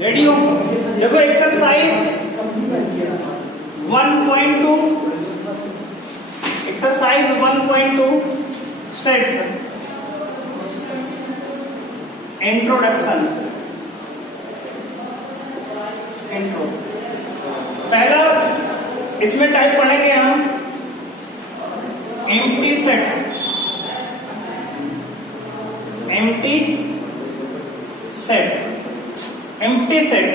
Ready हो? देखो exercise 1.2 exercise 1.2 sets introduction. Intro पहला इसमें टाइप पढ़ेंगे हम empty set. Empty set, empty set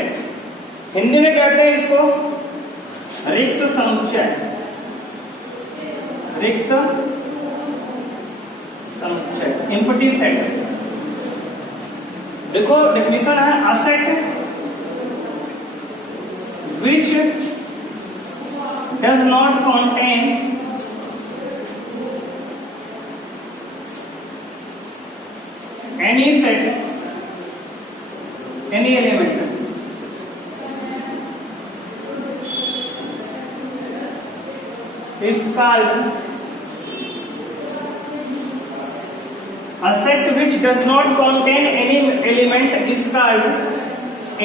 Hindi में कहते हैं इसको रिक्त समुच्चय। रिक्त समुच्चय, एम्प्टी सेट। देखो डेफिनेशन है a set which does not contain any set, any element is called a set which does not contain any element is called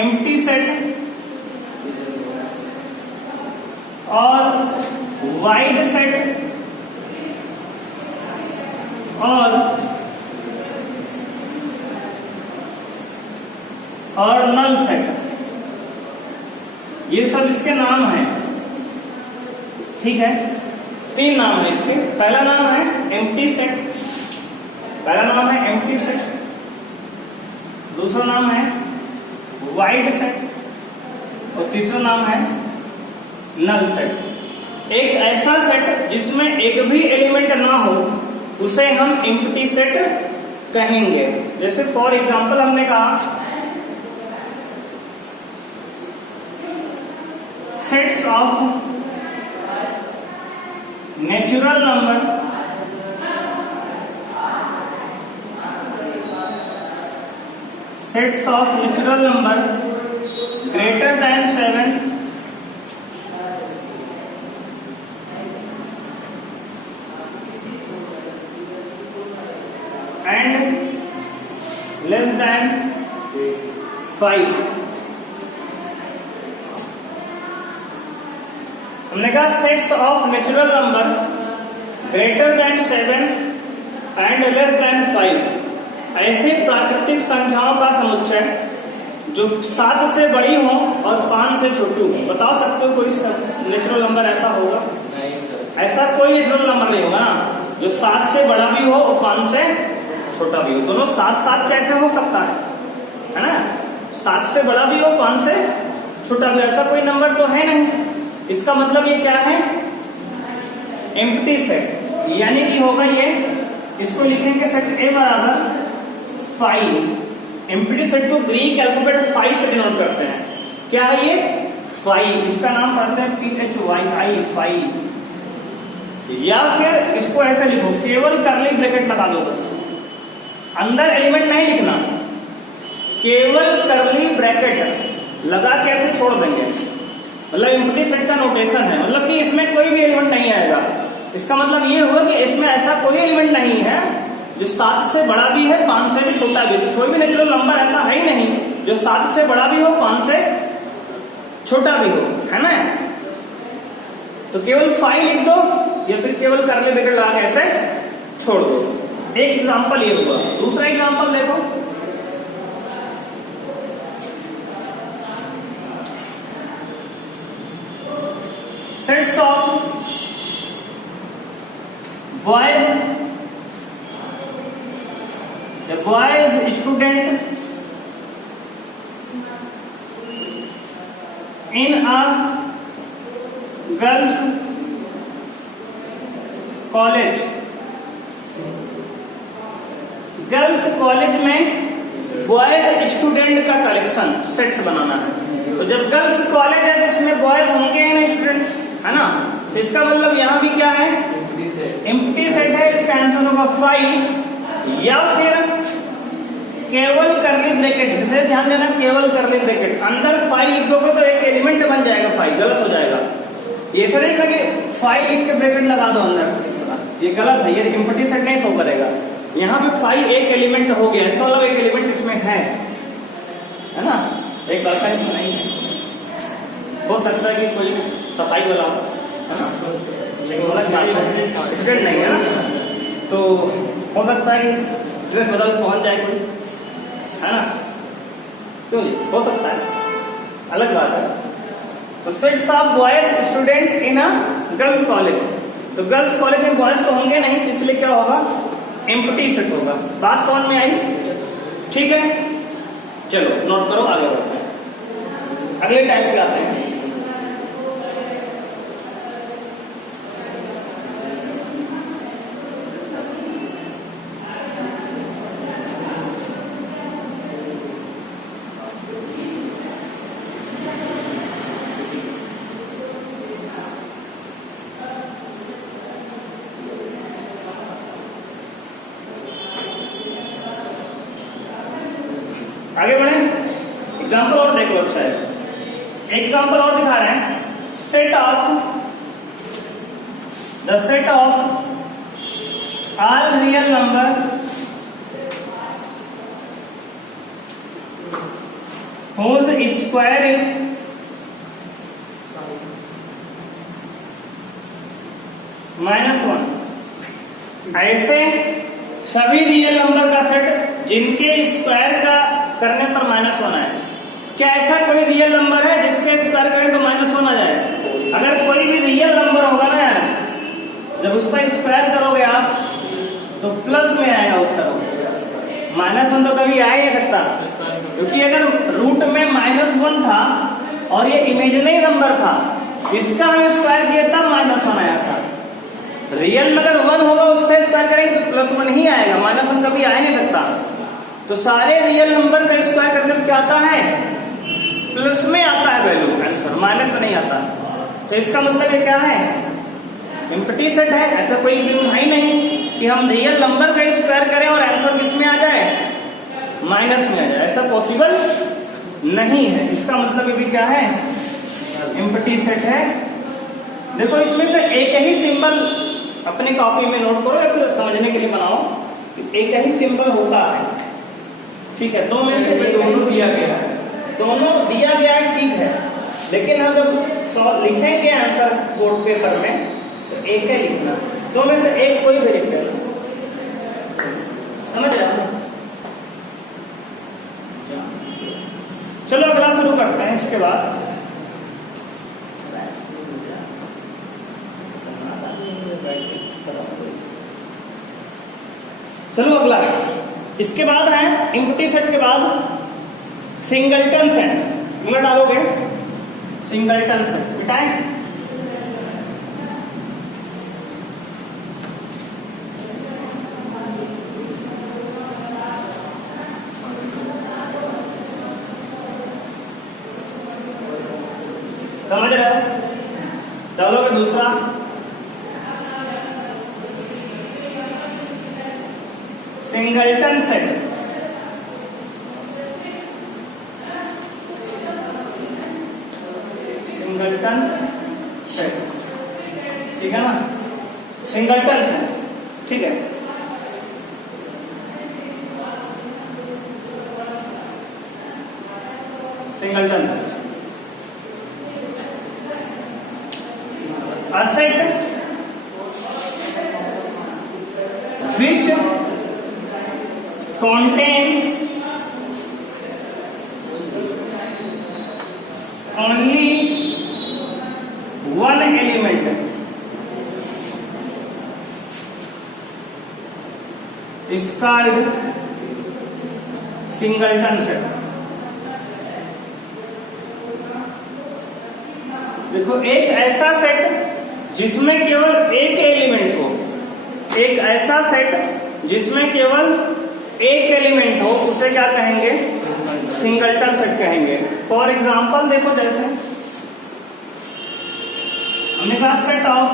empty set और वाइड सेट और नल सेट। ये सब इसके नाम हैं, ठीक है? तीन नाम है इसके। पहला नाम है एम्प्टी सेट, पहला नाम है एम्प्टी सेट, दूसरा नाम है वाइड सेट और तीसरा नाम है नल सेट। एक ऐसा सेट जिसमें एक भी एलिमेंट ना हो उसे हम एम्प्टी सेट कहेंगे। जैसे फॉर एग्जांपल हमने कहा sets of natural number sets of natural number greater than 7 and less than 5। हमने कहा sets of natural number greater than 7 and less than 5 ऐसे प्राकृतिक संख्याओं का समुच्चय जो 7 से बड़ी हो और 5 से छोटी हो। बता सकते हो कोई नेचुरल नंबर ऐसा होगा? नहीं सर, ऐसा कोई नेचुरल नंबर नहीं होगा ना जो 7 से बड़ा भी हो और 5 से छोटा भी हो। दोनों साथ साथ कैसे हो सकता है ना? 7 से बड़ा भी हो 5 से छोटा भी, ऐसा कोई नंबर तो है नहीं। इसका मतलब ये क्या है? एम्प्टी सेट, यानी कि होगा ये, इसको लिखेंगे सेट ए बराबर 5। एम्प्टी सेट को ग्रीक अल्फाबेट 5 से डिनोट करते हैं। क्या है ये? 5। इसका नाम पढ़ते हैं PHYI 5। या फिर इसको ऐसे लिखो, केवल कर्ली ब्रैकेट लगा दो बस, अंदर एलिमेंट नहीं लिखना, केवल कर्ली ब्रैकेट लगा के ऐसे छोड़ देंगे। मतलब एम्प्टी सेट का नोटेशन है, मतलब कि इसमें कोई भी एलिमेंट नहीं आएगा। इसका मतलब ये हुआ कि इसमें ऐसा कोई एलिमेंट नहीं है जो 7 से बड़ा भी है 5 से भी छोटा भी। कोई भी नेचुरल नंबर ऐसा है ही नहीं जो 7 से बड़ा भी हो 5 से छोटा भी हो, है ना? तो केवल 5 लिख दो या फिर केवल कर्ली ब्रैकेट लगा के ऐसे छोड़ दो। एक एग्जांपल ये हुआ। दूसरा एग्जांपल देखो, sets of boys, the boys student in a girls college. Girls college में बॉयज स्टूडेंट का कलेक्शन सेट्स बनाना है। तो जब गर्ल्स कॉलेज है तो उसमें बॉयज होंगे ही नहीं स्टूडेंट, है ना? तो इसका मतलब यहाँ भी क्या है? एम्प्टी सेट है। इसका आंसर होगा 5 या फिर केवल कर्ली ब्रैकेट। इसे ध्यान देना, केवल कर्ली ब्रैकेट अंदर 5 लिख दोगे तो एक एलिमेंट बन जाएगा 5, गलत हो जाएगा। ये सर नहीं लगे 5 लिख के ब्रैकेट लगा दो अंदर से, इस तरह ये गलत है, ये एम्प्टी सेट नहीं शो करेगा। यहाँ पे 5 एक एलिमेंट हो गया, इसका मतलब एक एलिमेंट इसमें है ना? एक लड़का इसमें नहीं है, हो सकता है कि कोई सफाई वाला हो, है ना, लेकिन वाला स्टूडेंट नहीं है ना, तो हो सकता है कि ड्रेस बदल पहुंच जाए कोई, है ना, क्यों नहीं हो सकता है, अलग बात है। तो sets of boys student in a girls college, तो गर्ल्स कॉलेज में बॉयज तो होंगे नहीं, इसलिए क्या होगा, एम्प्टी सेट होगा। बात समझ में आई? ठीक है, चलो नोट करो, आगे बढ़ते हैं, अगले टाइप पे आते हैं। आगे बढ़े, एग्जाम्पल और देखो, अच्छा है, एग्जाम्पल और दिखा रहे हैं। Set of the set of all real number whose square is -1, ऐसे सभी रियल नंबर का सेट जिनके स्क्वायर का करने पर -1 आए। क्या ऐसा कोई रियल नंबर है जिसके स्क्वायर करें तो -1 आ जाए? अगर कोई भी रियल नंबर होगा ना यार, जब उसका स्क्वायर करोगे आप तो प्लस में आएगा उत्तर, -1 तो कभी आ ही नहीं सकता, क्योंकि अगर रूट में -1 था और ये इमेजिनरी नंबर था, इसका हम स्क्वायर किया था, -1 आया था। रियल में अगर 1 होगा उसका स्क्वायर करेंगे तो +1 ही आएगा, -1 कभी आ ही नहीं सकता। तो सारे रियल नंबर का स्क्वायर करने पर क्या आता है, प्लस में आता है वैल्यू, आंसर माइनस में नहीं आता। तो इसका मतलब ये क्या है, एम्प्टी सेट है। ऐसा कोई गिवन है ही नहीं कि हम रियल नंबर का स्क्वायर करें और आंसर किस में आ जाए, माइनस में आ जाए, ऐसा पॉसिबल नहीं है। इसका मतलब ये भी क्या है, एम्प्टी सेट है। देखो इसमें से एक ही सिंबल अपनी कॉपी में नोट करो या फिर समझने के लिए बनाओ, एक ही सिंबल होता है, ठीक है, दो में से दोनों दिया गया है, दोनों दिया गया है, ठीक है, लेकिन हम जब लिखेंगे आंसर बोर्ड पेपर में तो एक ही लिखना, दो में से एक कोई भी लिख देना, समझ रहे हो? चलो अगला शुरू करते हैं। इसके बाद चलो अगला, इसके बाद है एम्प्टी सेट के बाद सिंगलटन सेट। उंगली डालोगे, सिंगलटन सेट मिटाएं। समझ रहे हो? डालोगे दूसरा, सिंगलटन सेट, सिंगलटन सेट, ठीक है ना, सिंगलटन सेट, ठीक है। Singleton set, a set which contain only one element is called singleton set। देखो एक ऐसा सेट जिसमें केवल एक एलिमेंट हो, एक ऐसा सेट जिसमें केवल एक एलिमेंट हो, उसे क्या कहेंगे, सिंगलटन सेट कहेंगे। फॉर एग्जाम्पल देखो, जैसे हमने कहा set of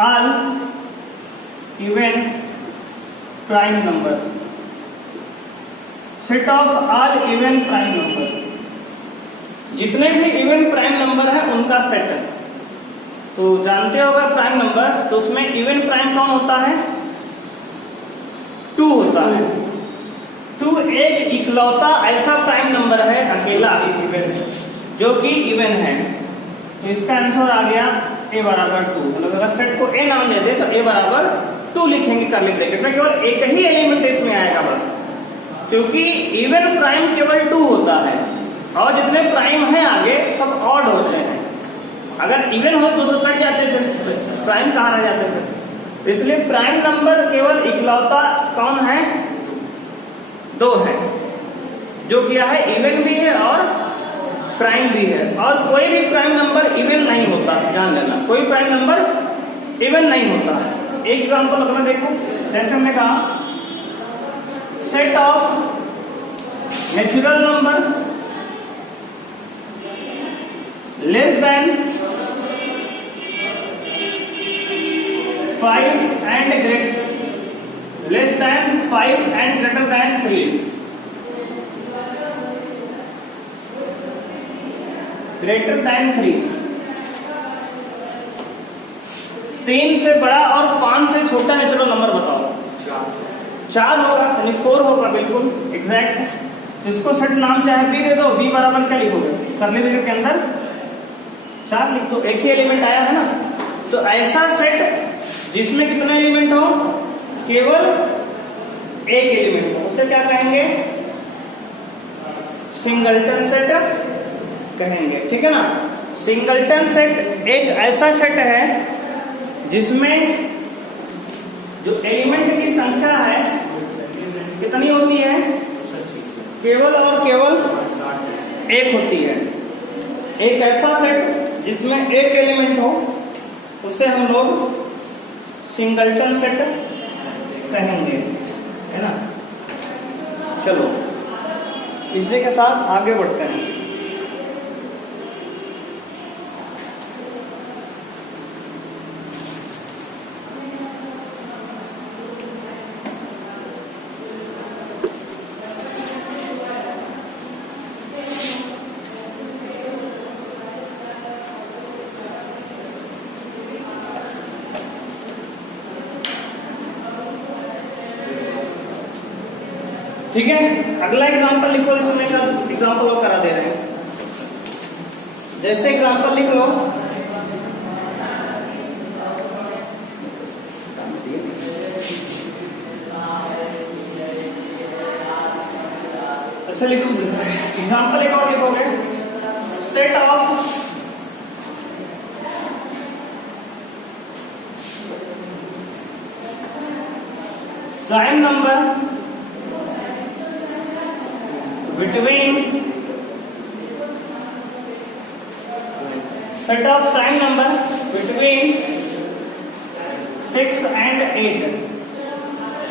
all even prime number, set of all even prime number, जितने भी इवन प्राइम नंबर है उनका सेट है। तो जानते हो अगर प्राइम नंबर, तो उसमें इवन प्राइम कौन होता है, 2 होता है। तो टू एक इकलौता ऐसा प्राइम नंबर है, अकेला इवन, जो कि इवन है। तो इसका आंसर आ गया a बराबर 2। मतलब अगर सेट को a नाम दे दे तो a बराबर 2 लिखेंगे करली ब्रैकेट में, केवल एक ही एलिमेंट इसमें आएगा बस, क्योंकि इवन प्राइम केवल 2 होता है और जितने प्राइम हैं आगे सब ऑड होते हैं। अगर इवन हो तो कट जाते थे, प्राइम कहाँ रह जाते थे। इसलिए प्राइम नंबर केवल इकलौता कौन है, 2 है, जो क्या है इवन भी है और प्राइम भी है। और कोई भी प्राइम नंबर इवन नहीं होता है, ध्यान देना, कोई प्राइम नंबर इवन नहीं होता है। एक एग्जांपल अपना देखो, जैसे हमने कहा set of natural number less than 5 and less than 5 and greater than 3, greater than 3, 3 से बड़ा और 5 से छोटा नेचुरल नंबर बताओ। 4 होगा, यानी 4 होगा, बिल्कुल एग्जैक्ट। इसको सेट नाम चाहे बी दे दो, बी बराबर क्या लिखोगे, करली ब्रैकेट के अंदर 4 लिख दो, एक ही एलिमेंट आया है ना। तो ऐसा सेट जिसमें कितने एलिमेंट हो, केवल एक एलिमेंट हो, उसे क्या कहेंगे, सिंगलटन सेट कहेंगे, ठीक है ना। सिंगलटन सेट एक ऐसा सेट है जिसमें जो एलिमेंट की संख्या है कितनी होती है, केवल और केवल एक होती है। एक ऐसा सेट जिसमें एक एलिमेंट हो उसे हम लोग सिंगलटन सेट कहेंगे, है ना। चलो इसी के साथ आगे बढ़ते हैं। ठीक है, अगला एग्जांपल लिखो, इसमें का एग्जांपल वो करा दे रहे हैं। जैसे एग्जांपल लिख लो, अच्छा लिखो एग्जांपल एक और लिखोगे, set of prime number between set of prime number between 6 and 8,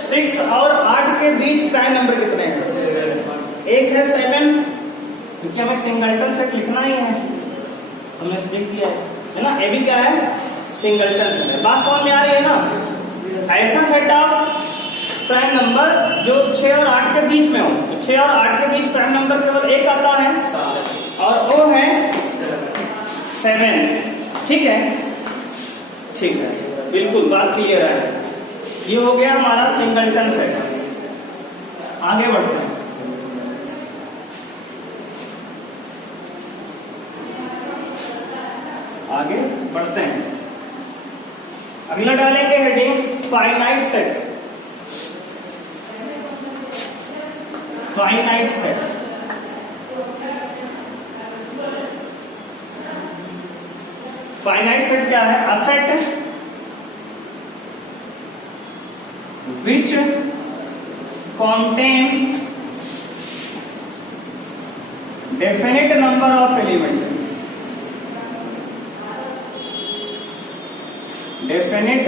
6 और 8 के बीच प्राइम नंबर कितने हैं, एक है 7, क्योंकि हमें सिंगलटन सेट लिखना ही है, हमने लिख दिया है ना। ये भी क्या है, सिंगलटन सेट है। बात समझ में आ रही है ना। ऐसा सेट ऑफ प्राइम नंबर जो 6 और 8 के बीच में हो, तो 6 और 8 के बीच प्राइम नंबर केवल एक आता है और वो है 7, ठीक है, ठीक है, बिल्कुल बात क्लियर है। ये हो गया हमारा सिंगलटन सेट। आगे बढ़ते हैं, आगे बढ़ते हैं। अगला डालेंगे heading finite set. Finite set, finite set क्या है, a set which contain definite number of element, definite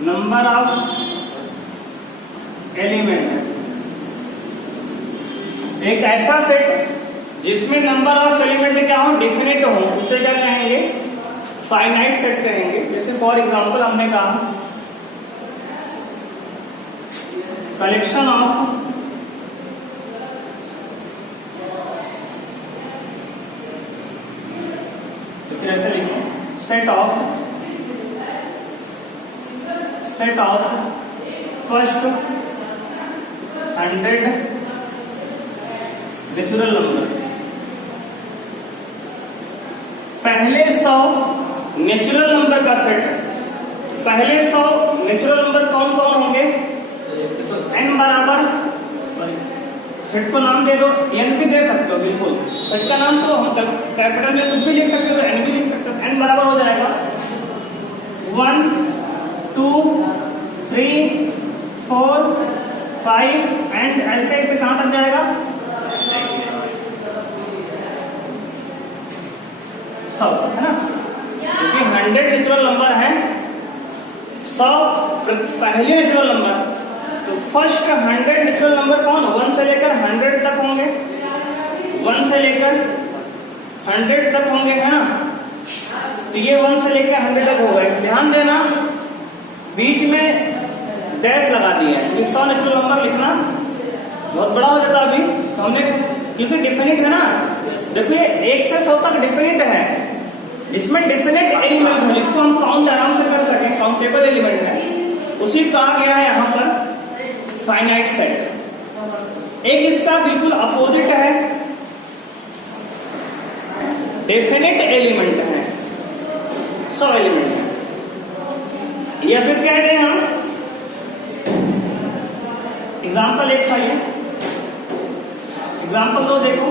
number of element, एक ऐसा सेट जिसमें नंबर ऑफ एलिमेंट क्या हो, डेफिनेट हो, उसे क्या कहेंगे, फाइनाइट सेट कहेंगे। जैसे फॉर एग्जांपल हमने कहा कलेक्शन ऑफ तो फिर ऐसे लिखो set of first 100 natural number. पहले 100 नेचुरल नंबर का सेट, पहले 100 नेचुरल नंबर कौन कौन होंगे? n बराबर, सेट को नाम दे दो, n भी दे सकते हो, बिल्कुल सेट का नाम तो हम कैपिटल में कुछ भी लिख सकते हो, n भी लिख सकते हो। n बराबर हो जाएगा 1 2 3 4 5 एंड ऐसे ऐसे कहां तक जाएगा? 100, है ना? क्योंकि 100 नेचुरल नंबर है, 100 पहले नेचुरल नंबर, तो फर्स्ट 100 नेचुरल नंबर कौन? 1 से लेकर 100 तक होंगे, 1 से लेकर 100 तक होंगे, है ना? तो ये 1 से लेकर 100 तक हो गए। ध्यान देना, बीच में डैश लगा दिया है, 100 नेचुरल नंबर लिखना बहुत बड़ा हो जाता अभी, तो हमने, क्योंकि डिफिनिट है ना, देखिए 1 से 100 तक डिफिनिट है, जिसमें डिफिनिट एलिमेंट है, जिसको हम काउंट आराम से कर सकें, काउंटेबल एलिमेंट है, उसी कहा गया है यहां पर फाइनाइट सेट। एक इसका बिल्कुल अपोजिट है, डेफिनेट एलिमेंट है, 100 एलिमेंट है, या फिर कह रहे हैं हम, एग्जाम्पल एक था ये, एग्जाम्पल 2 देखो,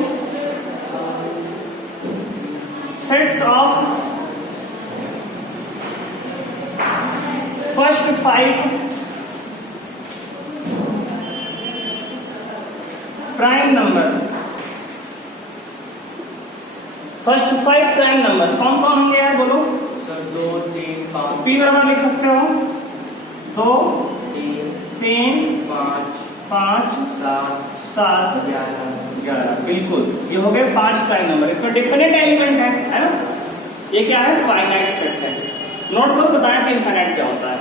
sets of first 5 prime number, first 5 prime number कौन कौन होंगे यार, बोलो सर? 2 3 5 पी बराबर लिख सकते हो, 2 3 5 5 7 11, बिल्कुल ये हो गए 5 प्राइम नंबर, इसमें डिफिनेट एलिमेंट है ना? ये क्या है? फाइनाइट सेट है। नोटबुक बताएं कि इनफाइनाइट क्या होता है।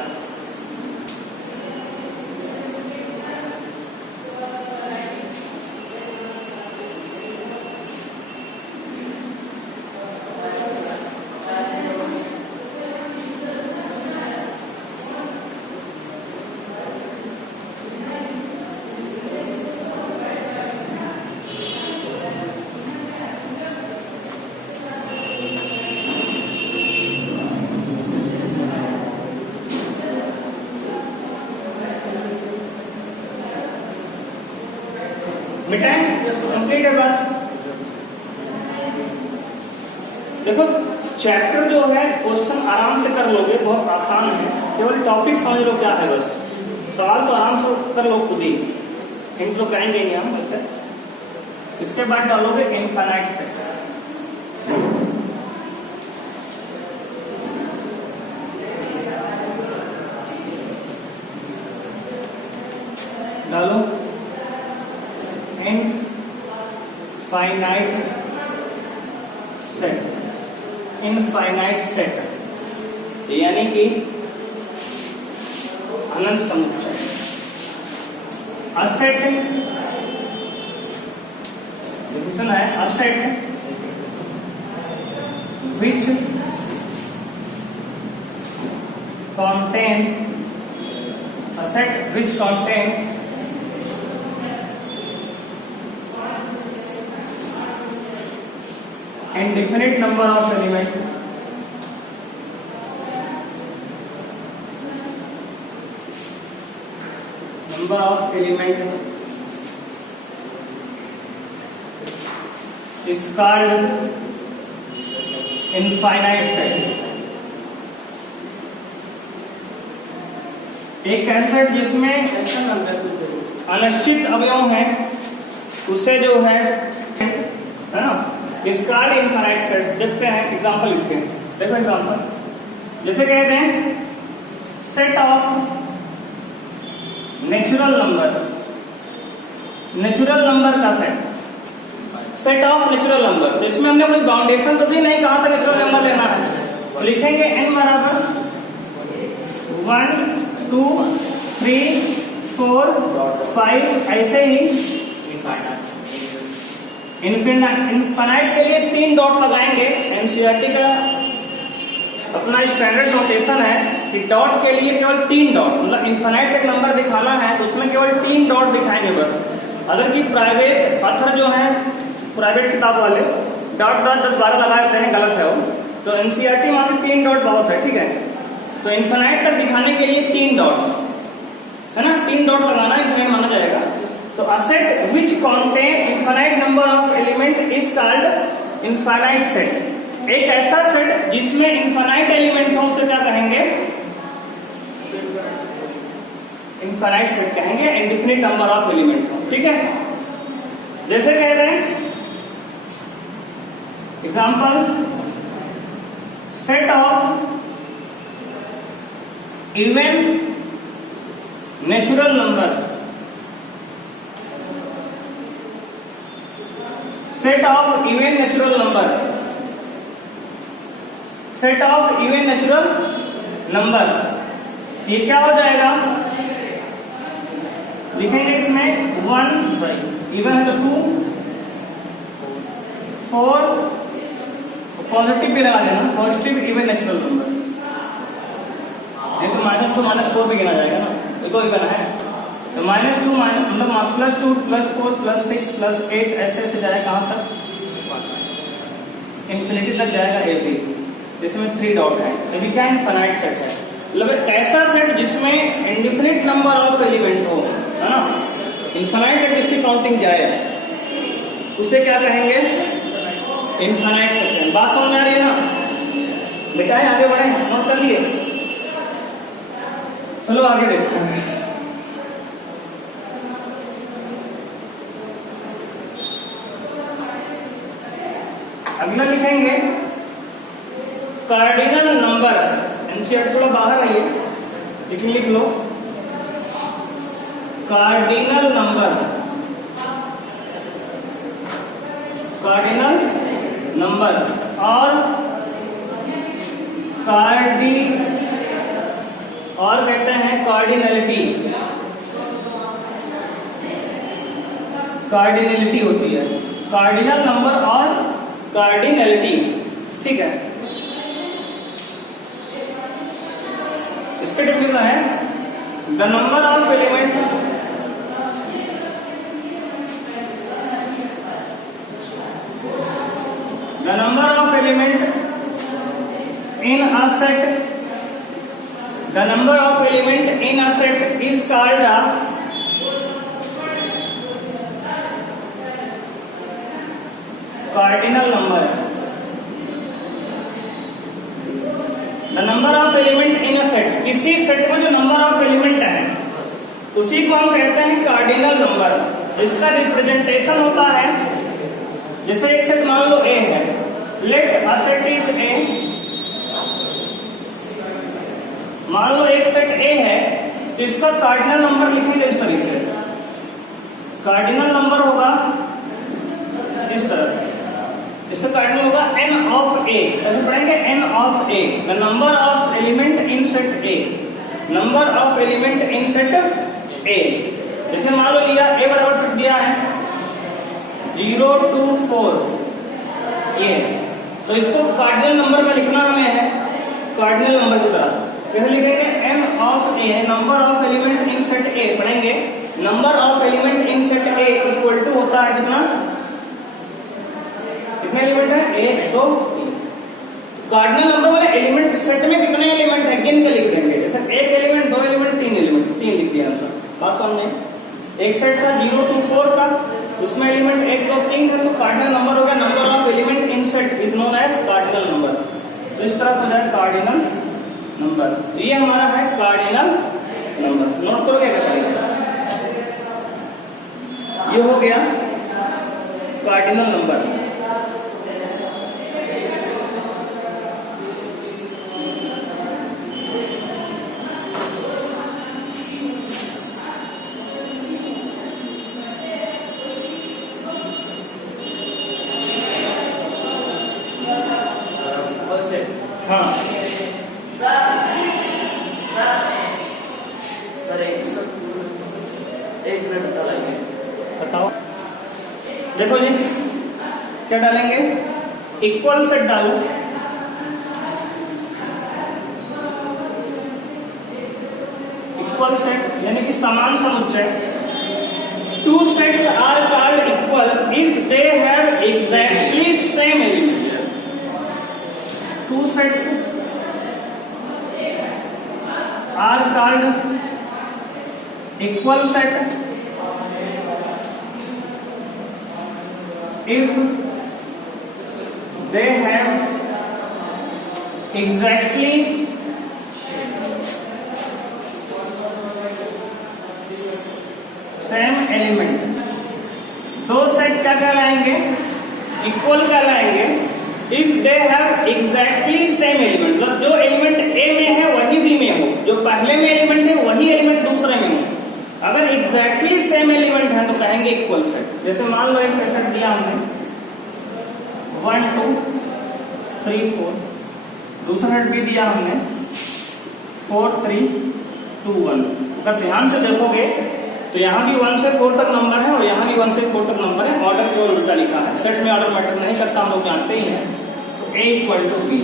मिटाएं, कंप्लीट है बात। देखो चैप्टर जो है क्वेश्चन आराम से कर लोगे, बहुत आसान है, केवल टॉपिक समझ लो क्या है बस, सवाल तो आराम से कर लो खुद ही, हिंट तो करेंगे ही हम वैसे। इसके बाद डालोगे इनफाइनाइट सेट, डालो इनफाइनाइट सेट, इनफाइनाइट सेट यानी कि अनंत समुच्चय। असेट डिफिनेशन है, asset which contain, a set which contains indefinite number of elements is called infinite set। एक सेट जिसमें अनिश्चित अवयव है उसे जो है ना डिस्कार्ड इनफाइनाइट सेट। देखते हैं एग्जांपल इसके, देखो एग्जांपल जैसे कहते हैं सेट ऑफ नेचुरल नंबर का सेट ऑफ नेचुरल नंबर, जिसमें हमने कोई बाउंडेशन तो भी नहीं कहा था नेचुरल नंबर लेना है, तो लिखेंगे n बराबर 1 2 3 4 5 ऐसे ही इनफाइनाइट के लिए 3 डॉट लगाएंगे। एनसीईआरटी का अपना स्टैंडर्ड नोटेशन है, कि डॉट के लिए केवल 3 डॉट, मतलब इन्फिनाइट तक नंबर दिखाना है तो उसमें केवल 3 डॉट दिखाएंगे बस। अगर कि प्राइवेट ऑथर जो है, प्राइवेट किताब वाले डॉट डॉट 10-12 लगा देते हैं, गलत है वो। तो एनसीईआरटी मान 3 डॉट बहुत है, ठीक है। तो इन्फिनाइट तक दिखाने के लिए 3 डॉट है ना, 3 डॉट लगाना इन्फिनाइट माना जाएगा। तो a set which contain infinite number of element is called infinite set. एक ऐसा सेट जिसमें इन्फिनाइट एलिमेंट हो उसे क्या कहेंगे? इन्फिनाइट सेट कहेंगे, इंडिफिनिट नंबर ऑफ एलिमेंट हो, ठीक है। जैसे कह रहे हैं example, set of even natural number, set of even natural number, set of even natural number, ये क्या हो जाएगा? लिखेंगे इसमें 1 इवन है तो 2 4, पॉजिटिव भी लगा देना, पॉजिटिव इवन नेचुरल नंबर, नहीं तो -2 -4 भी गिना जाएगा ना, ये तो इवन है। तो -2 मतलब +2 +4 +6 +8 ऐसे ऐसे जाएगा कहां तक? इंफिनिटी तक जाएगा ए भी, जिसमें 3 डॉट है। ये क्या इनफिनाइट सेट है, मतलब ऐसा सेट जिसमें इंडिफिनिट नंबर ऑफ एलिमेंट हो, है ना, इनफिनाइट तक किसी काउंटिंग जाए उसे क्या कहेंगे? इनफिनाइट सेट है। बात समझ में आ रही है ना बेटा? आगे बढ़े, नोट कर लिए? चलो आगे देखते हैं। अगला लिखेंगे कार्डिनल नंबर। एनसीईआरटी थोड़ा बाहर आइए, लेकिन लिख लो कार्डिनल नंबर, कार्डिनल नंबर और कहते हैं कार्डिनलिटी, कार्डिनलिटी होती है, कार्डिनल नंबर और कार्डिनलिटी, ठीक है। इसके डेफिनेशन है the number of element, the number of element in a set, the number of element in a set is called cardinal number. The number of element in a set, किसी set में जो number of element है उसी को हम कहते हैं cardinal number. इसका रिप्रेजेंटेशन होता है, जैसे एक सेट मान लो ए है, let a set is A, मान लो एक सेट ए है तो इसका कार्डिनल नंबर लिखेंगे इस तरह से, कार्डिनल नंबर होगा इस तरह से, इसका कार्डिनल होगा n ऑफ a, ऐसे पढ़ेंगे n of a, the number of element in set a, number of element in set a। जैसे मान लो लिया a बराबर सेट दिया है 0 2 4 ये, तो इसको कार्डिनल नंबर में लिखना हमें है कार्डिनल नंबर की तरह। फिर लिखेंगे n of a, number of element in set a, पढ़ेंगे number of element in set a equal to होता है कितना, कितने एलिमेंट है? 1 2 3। कार्डिनल नंबर वाले एलिमेंट सेट में कितने एलिमेंट है गिन के लिख देंगे, जैसे 1 एलिमेंट 2 एलिमेंट 3 एलिमेंट, 3 लिख दिया आंसर। बात समझे? एक सेट था 0 2 4 का, उसमें एलिमेंट 1 2 3 है, तो कार्डिनल नंबर हो गया number of element in set is known as cardinal number. तो इस तरह से हो जाए कार्डिनल नंबर। तो ये हमारा है कार्डिनल नंबर, नोट करोगे क्या? ये हो गया कार्डिनल नंबर। हाँ सर एक मिनट बताएंगे, बताओ। देखो जी क्या डालेंगे, इक्वल सेट डालो, इक्वल सेट यानी कि समान समुच्चय। Two sets are called equal if they have exactly same element. Two sets are called equal set if they have exactly same element। दो सेट क्या कहलाएंगे? इक्वल कहलाएंगे if they have exactly same element, मतलब जो एलिमेंट ए में है वही बी में हो, जो पहले में एलिमेंट है वही एलिमेंट दूसरे में हो। अगर एग्जैक्टली सेम एलिमेंट है तो कहेंगे इक्वल सेट। जैसे मान लो एक सेट दिया हमने 1 2 3 4, दूसरा सेट भी दिया हमने 4 3 2 1। अगर ध्यान से देखोगे तो यहाँ भी 1 से 4 तक नंबर है और यहाँ भी 1 से 4 तक नंबर है। ऑर्डर केवल उल्टा लिखा है, सेट में ऑर्डर मैटर नहीं करता, हम लोग जानते ही हैं। तो A इक्वल टू बी।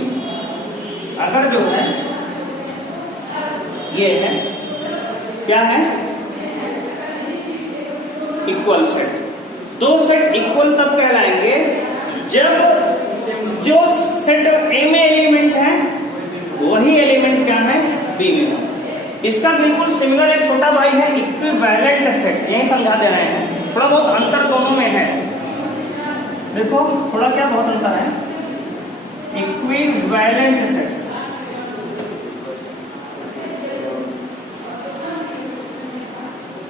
अगर जो है ये है क्या है? Equal set. दो सेट इक्वल तब कहलाएंगे जब जो सेट ए में एलिमेंट है वही एलिमेंट क्या है? बी में है। इसका बिल्कुल सिमिलर एक छोटा भाई है इक्विवेलेंट सेट, यही समझा दे रहे हैं। थोड़ा बहुत अंतर दोनों में है, देखो थोड़ा क्या बहुत अंतर है। Equivalent set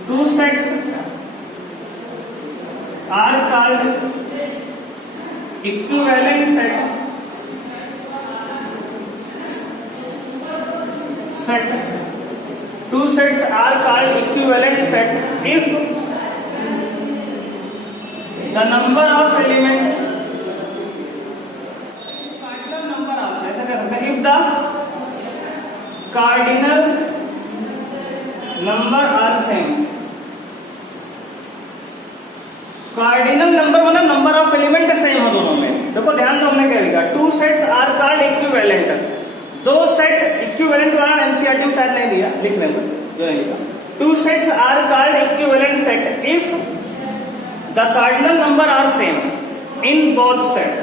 two sets are called equivalent set। Two sets are called equivalent set if the number of element cardinal number of, ऐसा कह सकते हैं, if the cardinal number are same। Cardinal number मतलब नंबर ऑफ एलिमेंट सेम हो दोनों में। देखो ध्यान दो, हमने क्या लिखा? Two sets are called equivalent. दो सेट इक्विवेलेंट वाला एनसीईआरटी में शायद नहीं दिया, लिख लेंगे जो नहीं लिखा। Two sets are called equivalent set if the cardinal number are same in both set.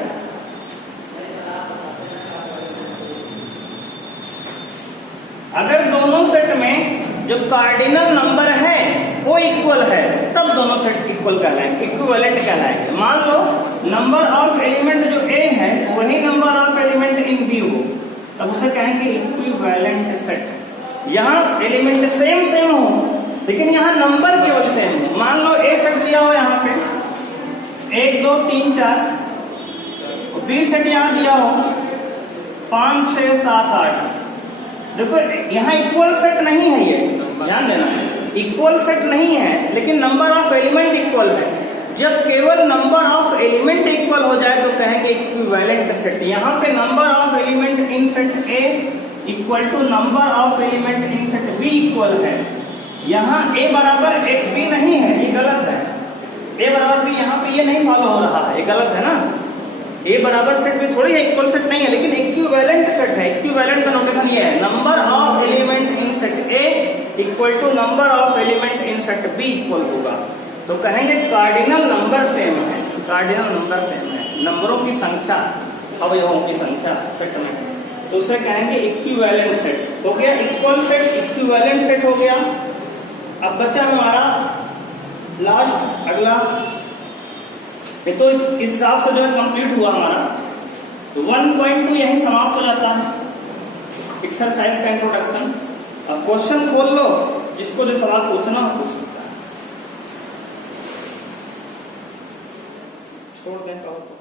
अगर दोनों सेट में जो कार्डिनल नंबर है वो इक्वल है तब दोनों सेट इक्वल कहलाएंगे, इक्विवेलेंट कहलाएंगे। मान लो नंबर ऑफ एलिमेंट जो ए है वही number of element in B हो, तब उसे कहेंगे इक्विवेलेंट सेट। यहाँ एलिमेंट सेम सेम हो लेकिन यहाँ नंबर केवल सेम हो। मान लो ए सेट दिया हो यहाँ पे 1 2 3 4, बी सेट यहाँ दिया हो 5 6 7 8। देखो यहाँ इक्वल सेट नहीं है, ये ध्यान देना, इक्वल सेट नहीं है लेकिन नंबर ऑफ एलिमेंट इक्वल है। जब केवल नंबर ऑफ एलिमेंट इक्वल हो जाए तो कहेंगे इक्विवेलेंट सेट। यहाँ पे number of element in set A equal to number of element in set B equal है। यहाँ ए बराबर एक बी नहीं है, ये गलत है। ए बराबर बी यहाँ पे ये नहीं फॉलो हो रहा है, ये गलत है ना। ए बराबर सेट भी थोड़ी है, इक्वल सेट नहीं है, लेकिन इक्विवेलेंट सेट है। इक्विवेलेंट का नोटेशन ये है, number of element in set A equal to number of element in set B equal होगा। तो कहेंगे कार्डिनल नंबर सेम है, कार्डिनल नंबर सेम है, नंबरों की संख्या अवयवों की संख्या सेट में, तो उसे कहेंगे इक्विवेलेंट सेट। हो गया इक्वल सेट, इक्विवेलेंट सेट हो गया। अब बचा हमारा लास्ट अगला, ये तो इस हिसाब से जो है कंप्लीट हुआ हमारा। तो 1.2 यही समाप्त हो जाता है एक्सरसाइज का इंट्रोडक्शन। अब क्वेश्चन खोल लो, जिसको जो सवाल पूछना हो पूछ सकता है, छोड़ दें कहो तो।